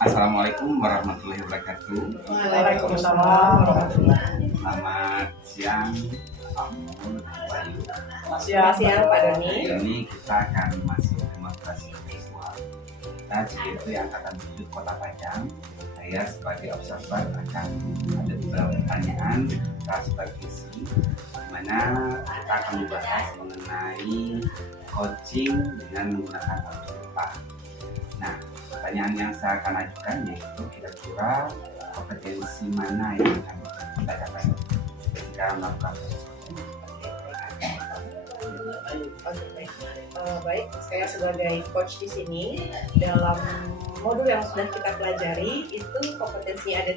Assalamualaikum warahmatullahi wabarakatuh. Waalaikumsalam warahmatullahi. Selamat siang, Pak Mun, Bayu. Selamat siang Pak Doni. Hari ini kita akan masuk demonstrasi visual. Kita JGP Angkatan 7 Kota Padang. Saya sebagai observer akan ada beberapa pertanyaan transparansi, di mana kita akan membahas mengenai coaching dengan menggunakan algoritma. Nah, pertanyaan yang saya akan ajukan yaitu kira-kira kompetensi mana yang akan kita dapat ketika melakukan Baik, saya sebagai coach di sini dalam modul yang sudah kita pelajari itu kompetensinya ada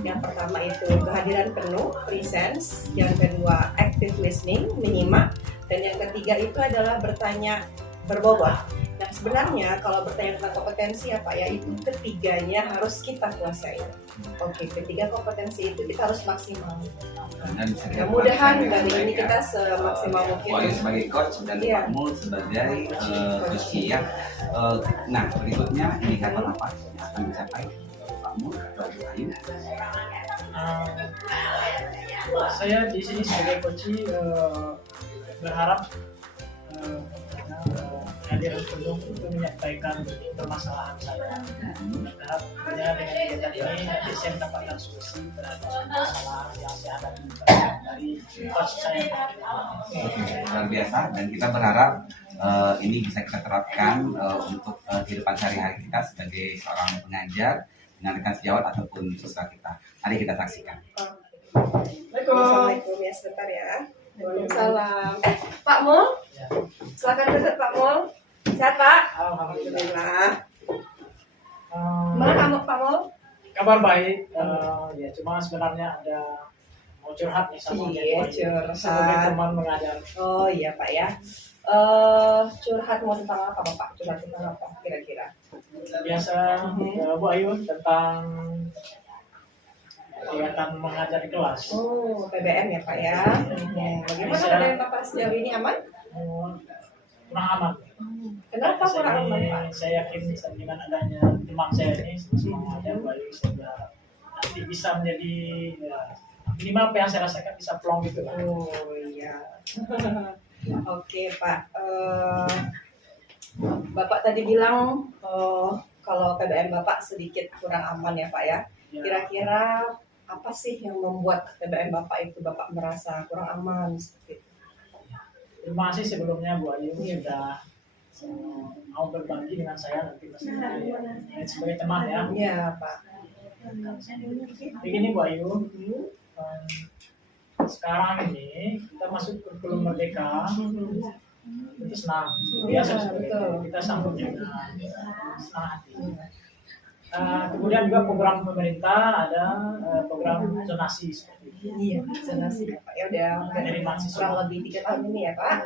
3. Yang pertama itu kehadiran penuh, presence. Yang kedua active listening, menyimak. Dan yang ketiga itu adalah bertanya berbobot. Nah sebenarnya kalau bertanya tentang kompetensi apa ya, itu ketiganya harus kita kuasai. Oke, ketiga kompetensi itu kita harus maksimal. Mudah-mudahan dari ini kita semaksimal mungkin. Bayu sebagai coach dan Pak Mul sebagai coach ya. Nah berikutnya indikator apa yang akan dicapai Pak Mul atau Bayu? Saya di sini sebagai coach berharap hadiran penuh untuk menyampaikan permasalahan saya. Harapnya dengan kegiatan ini nanti saya mendapatkan solusi terhadap masalah yang saya hadapi dari coach saya. Luar biasa, dan kita berharap ini bisa kita terapkan untuk kehidupan sehari-hari kita sebagai seorang pengajar dengan rekan sejawat ataupun siswa kita. Mari kita saksikan. Assalamualaikum ya, sebentar ya. Waalaikumsalam. Pak Mul, silakan duduk Pak Mul. Sehat Pak? Alhamdulillah. Mana kamu Pak Mul? Kabar baik. Ya cuma sebenarnya ada mau curhat nih sama sebagai teman mengajar. Oh iya Pak ya. Curhat mau tentang apa Bapak? Curhat tentang apa kira-kira? Biasa Bu Ayu tentang kegiatan mengajar di kelas. Oh, PBM ya Pak ya. Bagaimana keadaan Bapak sejauh ini aman? Kurang aman. Kenapa kurang aman Pak? Saya yakin dengan adanya teman saya ini semua mengajar Bayu, saya nanti bisa menjadi ya, minimal apa yang saya rasakan bisa plong gitu lah. Oh iya. Oke Pak. Bapak tadi bilang kalau PBM Bapak sedikit kurang aman ya Pak ya. Kira-kira apa sih yang membuat PBM Bapak itu Bapak merasa kurang aman seperti itu? Terima kasih sebelumnya Bu Ayu sudah mau berbagi dengan saya nanti sebagai teman ya. Iya Pak. Begini Bu Ayu, sekarang ini kita masuk kurikulum merdeka, itu senang. Biasa seperti itu. Kita sambut dengan senang hati. Kemudian juga program pemerintah ada program zonasi seperti itu. Iya, zonasi ya Pak. Ya udah dari mahasiswa kurang lebih 3 tahun ini ya Pak.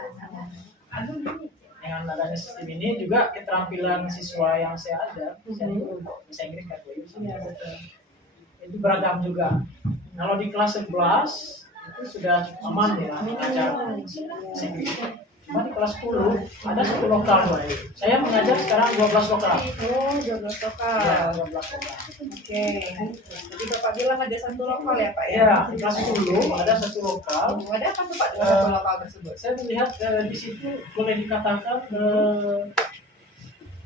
Dengan adanya sistem ini juga keterampilan siswa yang saya ada, saya bisa Inggris kan Bu. Itu beragam juga. Kalau di kelas 11 itu sudah aman ya mengajar Inggris. Cuma di kelas 10 ada 1 lokal Bu. Saya mengajar sekarang 12 lokal. Oh, 12 lokal. Ya, 12 lokal. Oke. Jadi Bapak bilang ada 1 lokal ya Pak ya? Ya, di kelas 10 ada 1 lokal. Ada apa tuh Pak dengan 1 lokal tersebut? Saya melihat di situ boleh dikatakan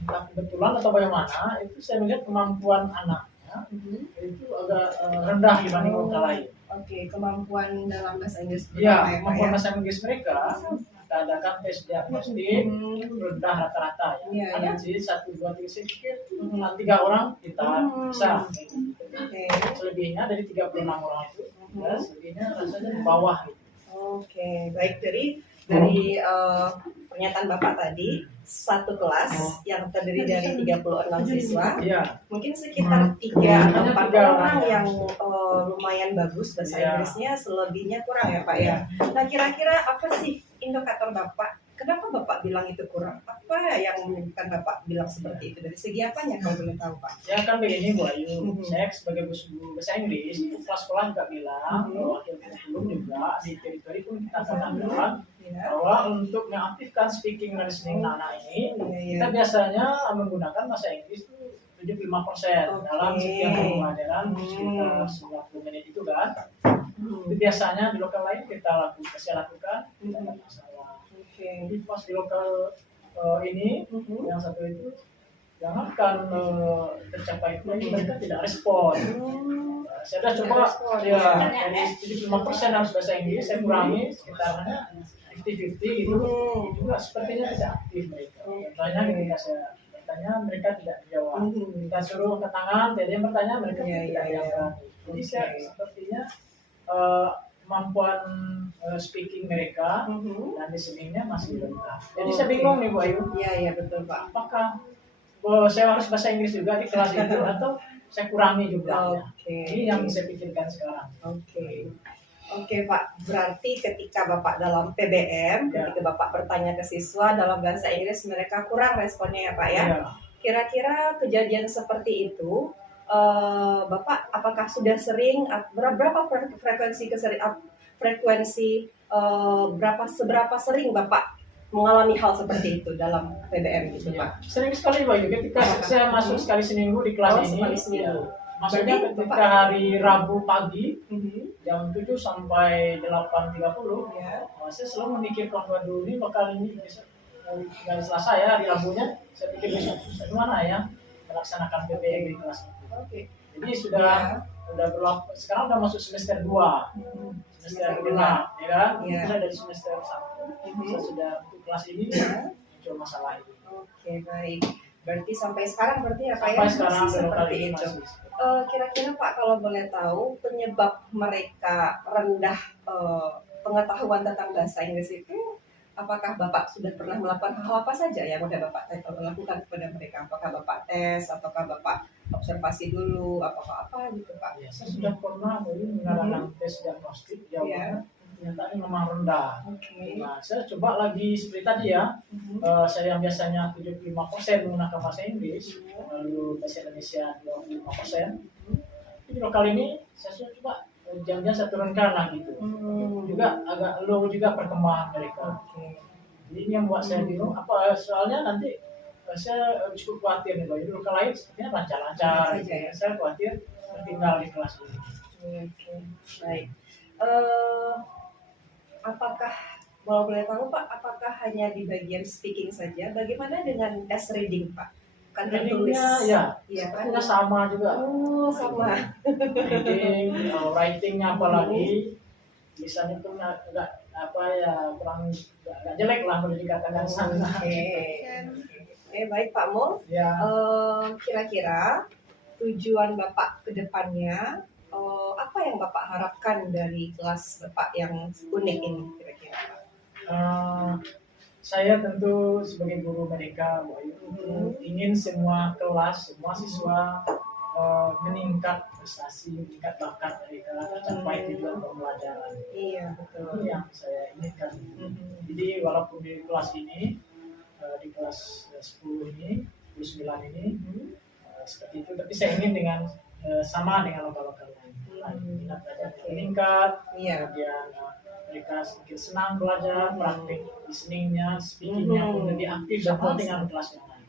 entah kebetulan atau bagaimana, itu saya melihat kemampuan anaknya itu agak rendah dibanding lokal lain. Oke, kemampuan dalam bahasa Inggris. Iya, kemampuan bahasa Inggris mereka kita adakan tes diagnostik rendah rata-rata ya. Ada sih 1, 2, 3 sedikit, 3 orang kita bisa. Selebihnya dari 36 orang itu, ya, selebihnya rasanya di bawah. Gitu. Oke, baik dari pernyataan Bapak tadi 1 kelas yang terdiri dari 36 siswa, mungkin sekitar 3 atau 4 orang yang lumayan bagus bahasa Inggrisnya, selebihnya kurang ya Pak ya. Nah kira-kira apa sih indikator Bapak? Kenapa Bapak bilang itu kurang? Apa yang menyebabkan Bapak bilang seperti itu? Dari segi apanya kalau boleh tahu Pak? Ya kan begini Bu Ayu, saya sebagai guru bahasa Inggris, kelas-kelas juga bilang, wakil kurikulum juga di teritori pun kita pernah bilang bahwa untuk mengaktifkan speaking dan listening anak ini, kita biasanya menggunakan bahasa Inggris itu 75% dalam sekian pembelajaran sekitar 90 menit itu kan. Itu biasanya di lokal lain saya lakukan tidak ada masalah. Jadi pas di lokal ini yang satu itu jangankan tercapai itu mereka tidak respon. Saya sudah coba ya dari 75% harus bahasa Inggris, saya kurangi sekitarnya 50-50 gitu. Itu juga sepertinya tidak aktif mereka. Contohnya ketika saya bertanya mereka tidak menjawab. Kita suruh ke tangan, jadi yang bertanya mereka tidak jawab. Jadi saya sepertinya kemampuan speaking mereka dan listeningnya masih rendah. Jadi saya bingung nih Bu Ayu. Iya betul Pak. Apakah saya harus bahasa Inggris juga di kelas itu atau saya kurangi jumlahnya? Ini yang saya pikirkan sekarang. Oke Pak, berarti ketika Bapak dalam PBM, ketika Bapak bertanya ke siswa dalam bahasa Inggris mereka kurang responnya ya Pak ya. Kira-kira kejadian seperti itu Bapak apakah sudah sering, berapa seberapa sering Bapak mengalami hal seperti itu dalam PBM gitu Pak? Sering sekali Pak, ketika saya masuk sekali seminggu di kelas ini. Maksudnya ketika hari Rabu pagi jam 7 sampai 8.30 saya selalu memikirkan waduh ini bakal ini hari Selasa ya, hari Rabunya saya pikir besok gimana ya melaksanakan PBM di kelas itu. Jadi sudah berlaku, sekarang udah masuk semester 2 semester 5 ya kan. Saya dari semester 1 saya sudah untuk kelas ini muncul masalah itu. Baik, berarti sampai sekarang berarti apa ya sekarang seperti itu. Kira-kira Pak kalau boleh tahu penyebab mereka rendah pengetahuan tentang bahasa Inggris itu, apakah Bapak sudah pernah melakukan hal apa saja yang sudah Bapak lakukan kepada mereka? Apakah Bapak tes, ataukah Bapak observasi dulu, apakah apa gitu Pak? Ya, saya sudah pernah mengadakan tes diagnostik, jawabannya ternyata memang rendah. Nah, saya coba lagi seperti tadi ya, saya yang biasanya 75% menggunakan bahasa Inggris, lalu bahasa Indonesia 25%. Jadi kali ini saya sudah coba jangan saya turunkan lah gitu. Juga agak low juga perkembangan mereka. Jadi ini yang buat saya bingung. Apa soalnya nanti saya cukup khawatir nih, jadi lokal lain sepertinya lancar-lancar. Saya khawatir tertinggal di kelas ini. Baik. Apakah boleh tahu Pak, apakah hanya di bagian speaking saja? Bagaimana dengan tes reading Pak? Kan tertulis. Sepertinya sama juga. Sama. Reading, writingnya apalagi, lisannya itu agak kurang agak jelek lah boleh dikatakan sana. Baik Pak Mul. Kira-kira tujuan Bapak ke depannya apa yang Bapak harapkan dari kelas Bapak yang unik ini kira-kira Pak? Saya tentu sebagai guru mereka ingin semua kelas, semua siswa meningkat prestasi, meningkat bakat mereka, tercapai tujuan pembelajaran. Iya betul. Itu yang saya inginkan. Jadi walaupun di kelas ini, di kelas 10 ini, 29 ini, seperti itu, tapi saya ingin dengan sama dengan lokal-lokal lain. Minat belajar meningkat, kemudian mereka sedikit senang belajar, praktik listeningnya, speakingnya pun lebih aktif sama dengan kelas yang lain.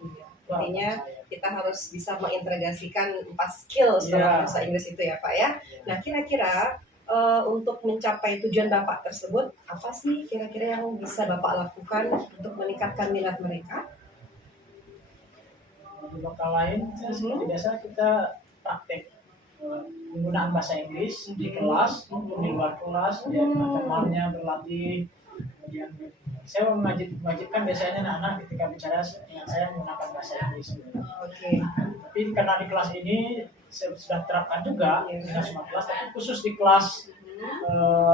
Artinya kita harus bisa mengintegrasikan 4 skill dalam bahasa Inggris itu ya Pak ya. Nah kira-kira untuk mencapai tujuan Bapak tersebut, apa sih kira-kira yang bisa Bapak lakukan untuk meningkatkan minat mereka? Di lokal lain, seperti biasa kita praktek penggunaan bahasa Inggris di kelas maupun di luar kelas, ya dengan temannya berlatih. Kemudian saya mewajibkan biasanya anak-anak ketika bicara dengan saya menggunakan bahasa Inggris. Tapi karena di kelas ini saya sudah terapkan juga dengan semua kelas, tapi khusus di kelas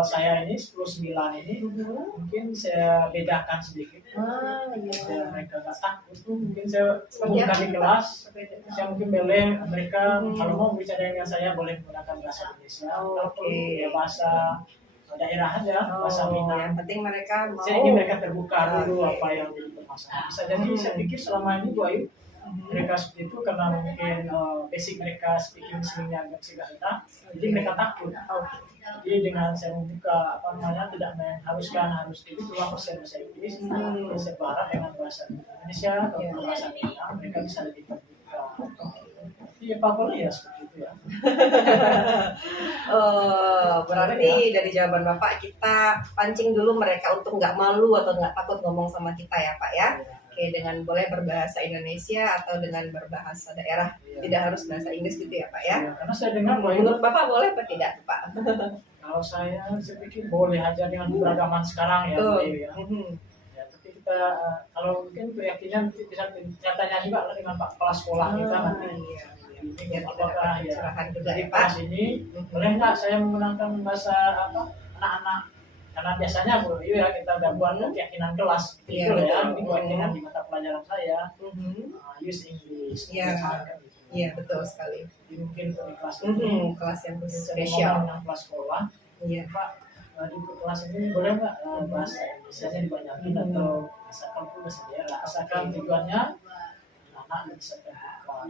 saya ini 10-9 ini mungkin saya bedakan sedikit. Biar mereka nggak takut. Mungkin saya bukan di kelas, saya mungkin boleh mereka kalau mau bicara dengan saya boleh menggunakan bahasa Indonesia, ataupun ya bahasa daerah aja, bahasa Minang. Yang penting mereka mau. Saya ingin mereka terbuka dulu apa yang jadi permasalahan. Bisa jadi saya pikir selama ini Bu Ayu, mereka seperti itu karena mungkin basic mereka speaking listeningnya agak rendah, jadi mereka takut. Jadi dengan saya membuka tidak mengharuskan harus itu 2% bahasa Inggris, saya berharap dengan bahasa Indonesia atau bahasa Minang mereka bisa lebih terbuka. ya Pak ya seperti itu ya. Berarti dari jawaban Bapak kita pancing dulu mereka untuk nggak malu atau nggak takut ngomong sama kita ya Pak ya. Oke, dengan boleh berbahasa Indonesia atau dengan berbahasa daerah, tidak harus bahasa Inggris gitu ya Pak ya. Ya, karena saya dengar bahwa Menurut Bapak boleh atau tidak Pak? kalau saya pikir boleh aja dengan keberagaman sekarang ya, Betul. Bu Ayu ya. Ya, tapi kita kalau mungkin keyakinan bisa tanya juga dengan Pak kepala sekolah kita nanti. Iya. Ini Biar kita apakah dapat ya pencerahan juga dari ya Pak. kelas ini boleh nggak saya menggunakan bahasa anak-anak, karena biasanya Bu Ayu ya kita udah buat keyakinan kelas Iya, gitu ya, betul. ini keyakinan di mata pelajaran saya Mhm. use English. Iya. Misalkan gitu. Iya betul sekali. Jadi mungkin untuk di kelas ini Kelas yang saya spesial. ngomong dengan kelas sekolah, Iya. Pak, di kelas ini boleh nggak bahasa Indonesia dibanyakin atau asalkan pun bahasa daerah, asalkan tujuannya anak bisa terbuka.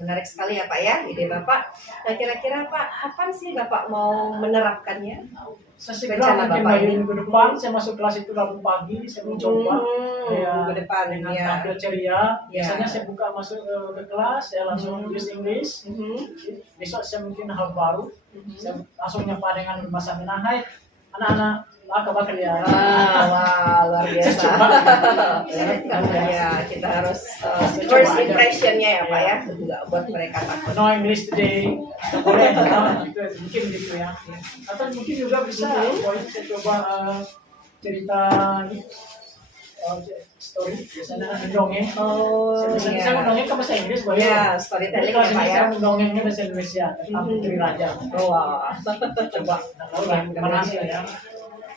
Menarik sekali ya Pak ya ide Bapak. Nah kira-kira Pak, kapan sih Bapak mau menerapkannya? Saya segera Rencana mungkin Bapak dari ini? minggu depan saya masuk kelas itu Rabu pagi, saya mencoba Minggu depan dengan ya. tampil ceria. Ya. Biasanya saya buka masuk ke kelas, saya langsung use English. Besok saya mungkin hal baru, saya langsung nyapa dengan bahasa Minang. Hai anak-anak, apa kabar kalian? Wah, luar biasa. Ya, kita harus first impressionnya ya Pak ya, nggak buat mereka takut. No English today, boleh gitu, mungkin gitu ya. Atau mungkin juga bisa, saya coba cerita story, biasanya kan mendongeng. Oh, Saya iya. mendongeng ke bahasa Inggris, boleh. Ya, Jadi storytelling kelas ya ini Pak ya. saya mendongengnya bahasa Indonesia tentang Putri Raja. Wah, Coba, nggak tahu lah gimana hasilnya.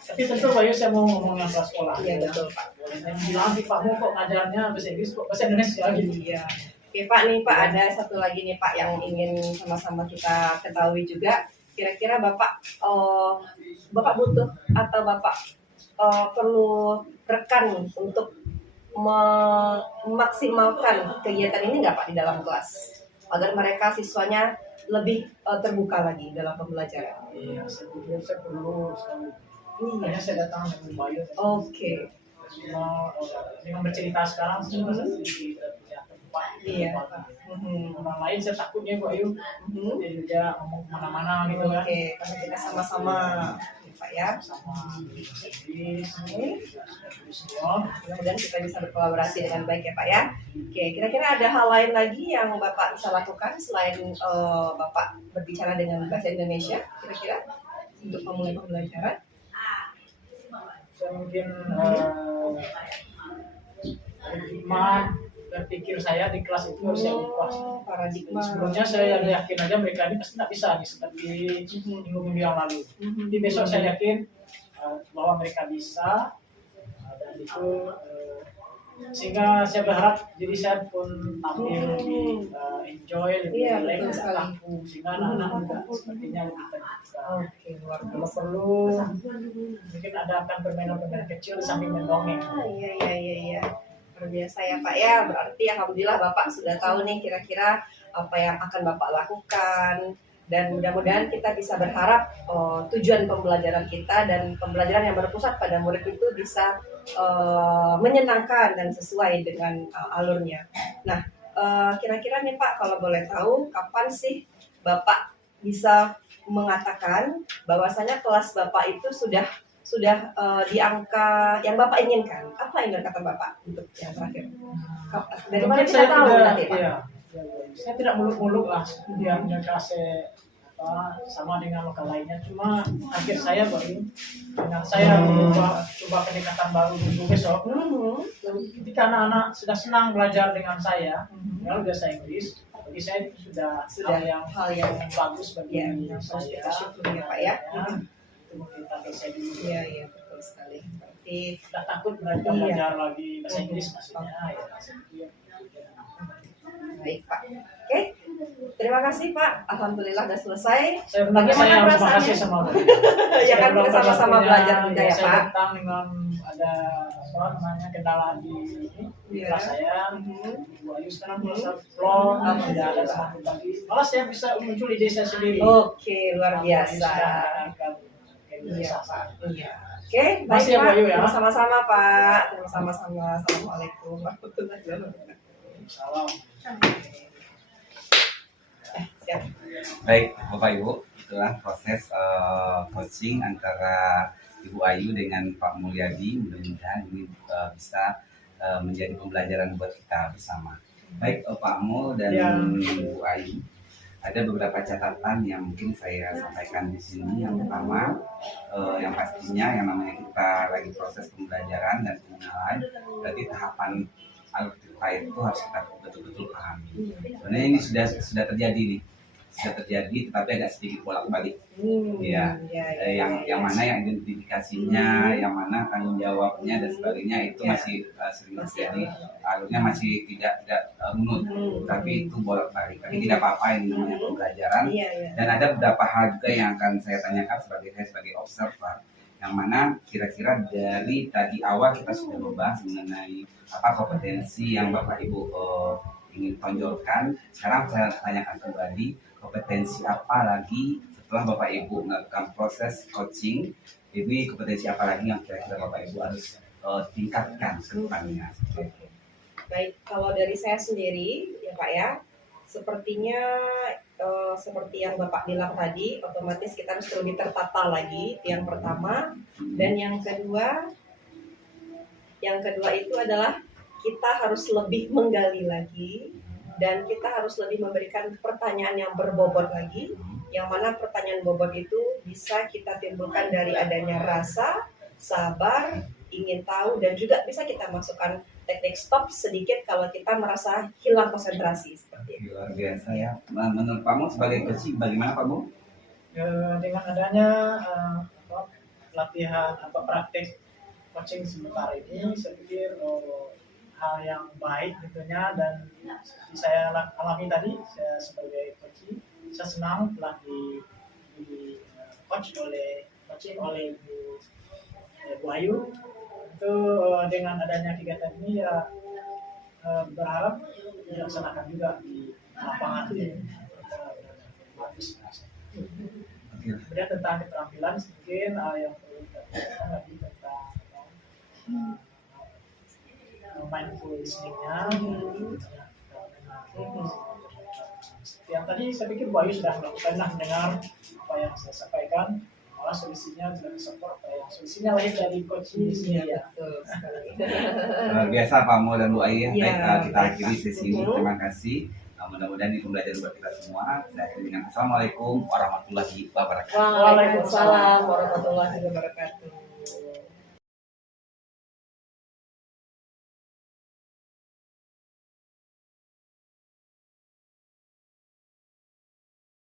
Tapi tentu Bayu saya mau ngomongnya kelas sekolah. iya betul Pak. Saya bilang Pak mau kok ngajarnya bahasa Inggris kok bahasa Indonesia gitu. Iya. Oke Pak nih Pak, ada satu lagi nih Pak yang ingin sama-sama kita ketahui juga. Kira-kira Bapak Bapak butuh atau Bapak perlu rekan untuk memaksimalkan kegiatan ini nggak Pak di dalam kelas agar mereka siswanya lebih terbuka lagi dalam pembelajaran. Iya, saya pikir saya perlu sekali. Iya. Makanya saya datang dengan Bayu. Oke. Dengan bercerita sekarang saya merasa sedikit punya tempat. Iya. Orang lain saya takutnya Bayu. Dia juga ngomong kemana-mana gitu kan. Oke, karena kita sama-sama Pak ya. Sama Inggris, semua. Mudah-mudahan kita bisa berkolaborasi dengan baik ya Pak ya. Oke, kira-kira ada hal lain lagi yang Bapak bisa lakukan selain Bapak berbicara dengan bahasa Indonesia kira-kira untuk memulai pembelajaran? Saya mungkin paradigma berpikir saya di kelas itu harus saya ubah. Paradigma. Sebelumnya saya yakin aja mereka ini pasti tidak bisa nih seperti minggu-minggu yang lalu. Jadi besok saya yakin bahwa mereka bisa dan itu sehingga saya berharap diri saya pun tampil lebih enjoy, lebih Iya, relax, betul sekali. aku sehingga anak-anak juga sepertinya lebih terbuka. Oke, luar Kalau biasa. perlu mungkin adakan permainan-permainan kecil sambil mendongeng. Iya. Luar biasa ya Pak ya. Berarti alhamdulillah Bapak sudah tahu nih kira-kira apa yang akan Bapak lakukan. Dan mudah-mudahan kita bisa berharap tujuan pembelajaran kita dan pembelajaran yang berpusat pada murid itu bisa menyenangkan dan sesuai dengan alurnya. Nah, kira-kira nih Pak, kalau boleh tahu, kapan sih Bapak bisa mengatakan bahwasanya kelas Bapak itu sudah di angka yang Bapak inginkan? Apa yang kata Bapak untuk yang terakhir? Dari mana Mungkin kita tahu tidak, nanti Pak? iya. Saya tidak muluk-muluk lah dia kasih sama dengan lokal lainnya, cuma akhir saya baru dengan saya coba pendekatan baru dulu besok. Ketika anak-anak sudah senang belajar dengan saya, kalau bahasa Inggris, bagi saya itu sudah hal yang bagus bagi yang harus saya. kita syukuri ya Pak ya. Itu mungkin target saya dulu. Iya, betul sekali. Berarti Tidak takut mereka belajar lagi bahasa Inggris maksudnya. Ya, baik Pak. Oke, terima kasih Pak. Alhamdulillah sudah selesai. Bagaimana saya harus terima kasih sama Bapak. Ya kan kita sama-sama belajar juga ya saya Pak. datang dengan ada kendala di kelas saya. Ibu Ayu sekarang merasa vlog, tidak ada sama lagi. Malah saya bisa muncul ide saya sendiri. Oke, luar biasa. Iya Pak. Iya. Oke, baik Masih ya, Pak. Bu Ayu, ya? Sama-sama Pak. Sama-sama. Assalamualaikum warahmatullahi wabarakatuh. Salam. Ya. Baik, Bapak Ibu, itulah proses coaching antara Ibu Ayu dengan Pak Mulyadi. Mudah-mudahan ini bisa menjadi pembelajaran buat kita bersama. Baik, Pak Mul dan Ya. Ibu Ayu, ada beberapa catatan yang mungkin saya sampaikan di sini. Yang pertama, yang pastinya yang namanya kita lagi proses pembelajaran dan pengenalan, berarti tahapan alutsista itu harus kita betul-betul pahami. Sebenarnya ini sudah terjadi nih, tetapi agak sedikit bolak-balik. Ya, yang mana yang identifikasinya, yang mana tanggung jawabnya dan sebagainya itu masih sering terjadi. Alurnya masih tidak munut, tapi itu bolak-balik. Tapi tidak apa-apa, ini namanya pembelajaran. Dan ada beberapa hal juga yang akan saya tanyakan sebagai observer, yang mana kira-kira dari tadi awal kita sudah membahas mengenai apa kompetensi yang Bapak Ibu ingin tonjolkan. Sekarang saya tanyakan kembali, kompetensi apa lagi setelah Bapak Ibu melakukan proses coaching, ini kompetensi apa lagi yang kira-kira Bapak Ibu harus tingkatkan ke depannya? Baik, kalau dari saya sendiri ya Pak ya, sepertinya seperti yang Bapak bilang tadi, otomatis kita harus lebih tertata lagi, yang pertama. Dan yang kedua itu adalah kita harus lebih menggali lagi, dan kita harus lebih memberikan pertanyaan yang berbobot lagi, yang mana pertanyaan bobot itu bisa kita timbulkan dari adanya rasa, sabar, ingin tahu, dan juga bisa kita masukkan teknik stop sedikit kalau kita merasa hilang konsentrasi seperti itu. Luar biasa ya. Menurut Pak Mul sebagai coaching bagaimana Pak Mul? Dengan adanya latihan praktek coaching sebentar ini, saya pikir hal yang baik tentunya, dan seperti saya alami tadi, saya sebagai coaching, saya senang telah di coaching oleh Bu Ayu. Itu dengan adanya kegiatan ini ya berharap dilaksanakan juga di lapangan ini. Kemudian tentang keterampilan mungkin yang perlu kita pikirkan lagi tentang mindful listening-nya. Yang tadi saya pikir Bu Ayu sudah mendengar apa yang saya sampaikan, malah solusinya tidak support yang solusinya lahir dari coaching ini ya. Luar biasa Pak Mul dan Bu Ayu. Ya. Baik, kita akhiri sesi ini. Terima kasih. Mudah-mudahan ini pembelajaran buat kita semua. Saya akhiri dengan Assalamualaikum warahmatullahi wabarakatuh. Waalaikumsalam warahmatullahi wabarakatuh.